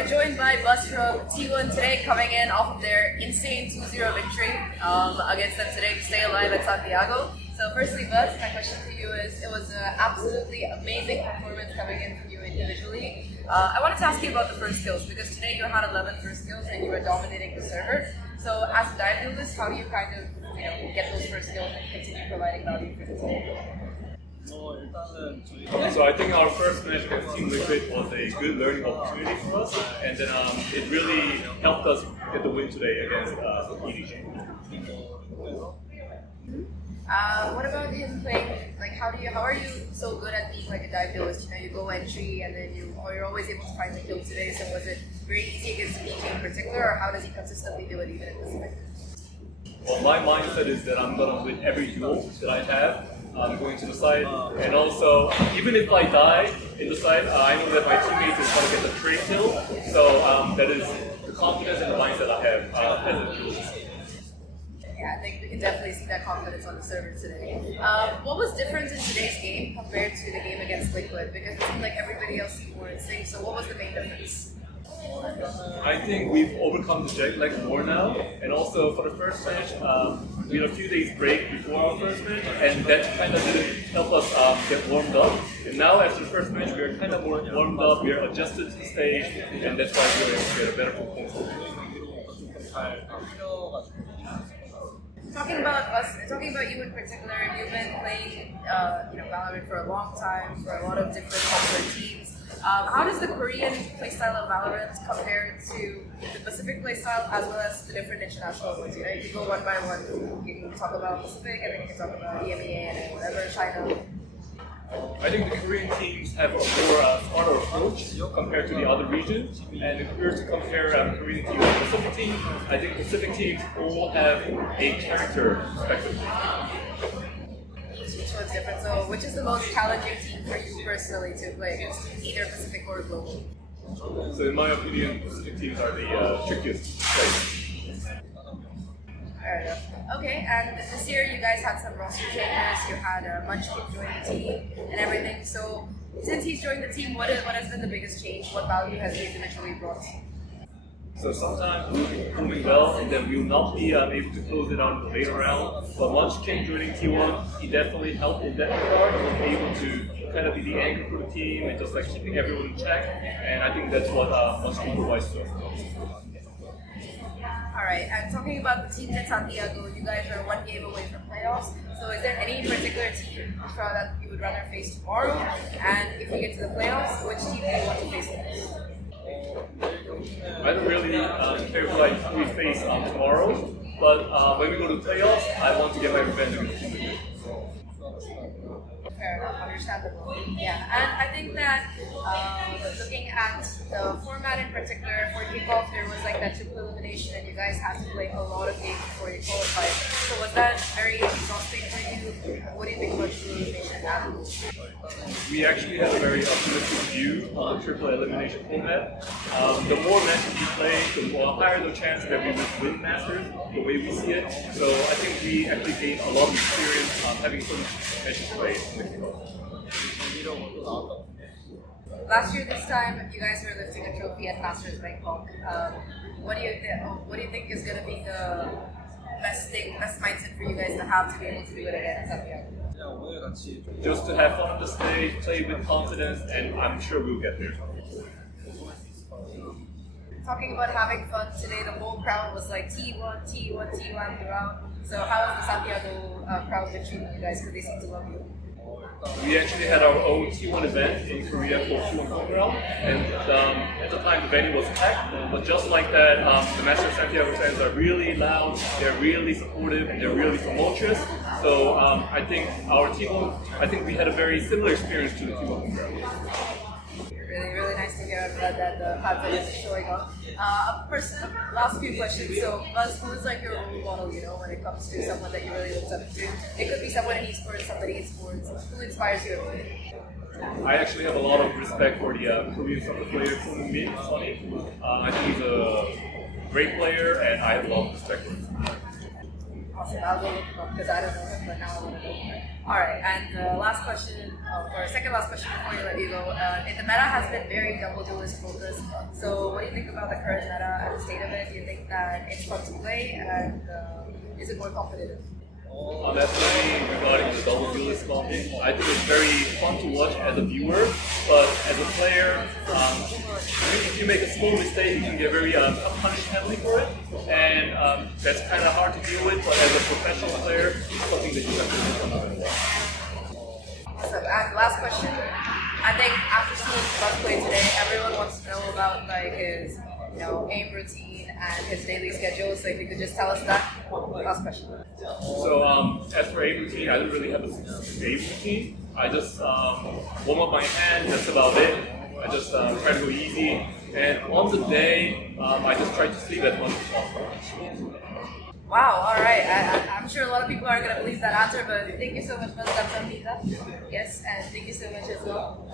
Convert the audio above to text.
we're joined by BuZz from T1 today, coming in off of their insane 2-0 victory against them today to stay alive at Santiago. So firstly, BuZz, my question to you is, it was an absolutely amazing performance coming in from you individually. I wanted to ask you about the first kills, because today you had 11 first kills and you were dominating the server. So as a dive duelist, how do you kind of get those first kills and continue providing value for the team? So I think our first match against Team Liquid was a good learning opportunity for us, and then it really helped us get the win today against EDG. What about him playing? Like, how are you so good at being like a dive duelist? You go entry and then you're always able to find the kill today. So was it very easy against the team in particular, or how does he consistently do it even in Pacific? Well, my mindset is that I'm gonna win every duel that I have. Going to the side, and also even if I die in the side, I know that my teammates is going to get the trade kill. So that is the confidence and the mindset I have as a duelist. Yeah, I think we can definitely see that confidence on the server today. What was different in today's game compared to the game against Liquid? Because it seemed like everybody else seemed more in sync. So what was the main difference? I think we've overcome the jet lag more now, and also for the first match, we had a few days break before our first match, and that kind of didn't help us get warmed up. And now after the first match, we are kind of more warmed up, we are adjusted to the stage, and that's why we're able to get a better performance. Talking about you in particular, you've been playing Valorant for a long time, for a lot of different popular teams. How does the Korean playstyle of Valorant compare to the Pacific playstyle as well as the different international ones? You can go one by one. You can talk about Pacific, and then you can talk about EMEA and whatever, China. I think the Korean teams have a more smarter approach compared to the other regions. And if we were to compare Korean team and Pacific team, I think Pacific teams all have a character respectively. Each one's different. So which is the most challenging team for you personally to play against, either Pacific or global? So in my opinion, Pacific teams are the trickiest players. Fair enough. Okay, and this year you guys had some roster changes. You had Munchkin join the team and everything. So since he's joined the team, what has been the biggest change? What value has he individually brought? So sometimes we'll be performing well, and then we'll not be able to close it out in the later round. But Munchkin joining T1, he definitely helped in that regard. He was able to kind of be the anchor for the team and just like keeping everyone in check. And I think that's what Munchkin provides to us. Alright, and talking about the teams at Santiago, you guys are one game away from playoffs. So is there any particular team that you would rather face tomorrow? And if you get to the playoffs, which team do you want to face next? I don't really care who we face tomorrow, but when we go to the playoffs, I want to get my revenge against Team. Fair enough, understandable. Yeah, and I think that looking at the format in particular, for kickoff there was like that triple elimination and you guys had to play a lot of games before you qualified. So was that very exhausting for you? What do you think about triple elimination now? We actually had a very optimistic view on the triple elimination format. The more matches we play, the higher the chance that we would win Masters, the way we see it. So I think we actually gained a lot of experience having some matches played in the kickoff. Last year, this time, you guys were lifting a trophy at Masters Bangkok. What do you think is going to be the best mindset for you guys to have to be able to do it again at Santiago? Just to have fun on the stage, play with confidence, and I'm sure we'll get there. Talking about having fun today, the whole crowd was like T1 throughout. So how has the Santiago crowd been treating you guys? Because they seem to love you. We actually had our own T1 event in Korea called T1 Homeground, and at the time the venue was packed, but just like that, the Masters Santiago fans are really loud, they're really supportive, and they're really tumultuous. So I think we had a very similar experience to the T1 Homeground. Really nice to hear. I'm glad that the fans are showing up. Last few questions. So, BuZz, who is like your role model, when it comes to someone that you really looked up to? It could be someone in esports, somebody in sports. Who inspires you? I actually have a lot of respect for the Korean soccer player, Sonny. I think he's a great player, and I have a lot of respect for him. Awesome. I'll go look him up because I don't know him, but now I want to know him. All right, and last question, or second last question before you let you go. The meta has been very double duelist focused. So, what do you think about the current meta and the state of it? Do you think that it's fun to play, and is it more competitive? Definitely regarding the double duelist comping, I think it's very fun to watch as a viewer, but as a player, if you make a small mistake, you can get very punished heavily for it, and that's kind of hard to deal with. But as a professional player, it's something that you have to do. Awesome. And last question. I think after seeing BuZz play today, everyone wants to know about like his, aim routine and his daily schedule. So if you could just tell us that. Last question. So as for aim routine, I don't really have a aim routine. I just warm up my hand. That's about it. I just try to go easy. And on the day, I just try to sleep as much as possible. Wow, all right. I'm sure a lot of people aren't going to believe that answer, but thank you so much, BuZz. Yes, and thank you so much as well.